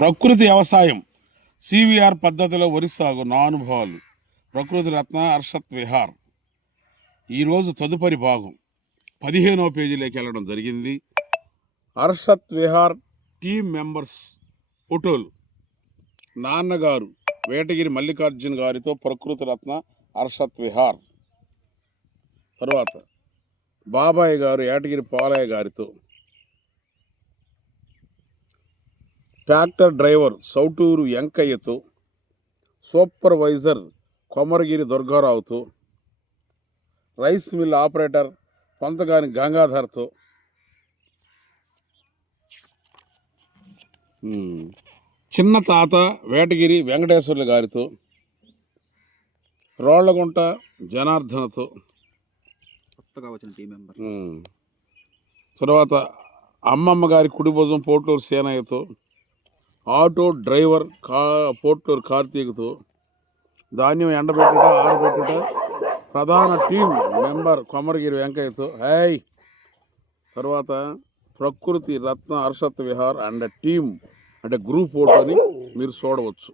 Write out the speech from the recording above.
ప్రకృతి వ్యవసాయం సివిఆర్ పద్ధతిలో వరి సాగు నా అనుభవాలు. ప్రకృతి రత్న హర్షత్ విహార్. ఈరోజు తదుపరి భాగం. పదిహేనవ పేజీలోకి వెళ్ళడం జరిగింది. హర్షత్ విహార్ టీమ్ మెంబర్స్ ఫోటోలు. నాన్నగారు వేటగిరి మల్లికార్జున్ గారితో ప్రకృతి రత్న హర్షత్ విహార్. తర్వాత బాబాయ్ గారు ఏటగిరి పాలయ్య గారితో ట్రాక్టర్ డ్రైవర్ సౌటూరు వెంకయ్యతో సూపర్వైజర్ కొమరగిరి దుర్గారావుతో రైస్ మిల్ ఆపరేటర్ పొంతగాని గంగాధర్తో. చిన్న తాత వేటగిరి వెంకటేశ్వర్ల గారితో రోళ్ళగుంట జనార్దనతో. కొత్తగా వచ్చిన టీం మెంబర్. తర్వాత అమ్మమ్మ గారి కుడి భుజం పోట్లూరు సేనయ్యతో ఆటో డ్రైవర్ కా పోట్లూరు కార్తీక్తో ధాన్యం ఎండబెట్టుట ఆరబెట్టుట ప్రధాన టీం మెంబర్ కొమరగిరి వెంకయ్యతో హై తర్వాత ప్రకృతి రత్న హర్షత్ విహార్ అండ్ టీం అంటే గ్రూప్ ఫోటోని మీరు చూడవచ్చు.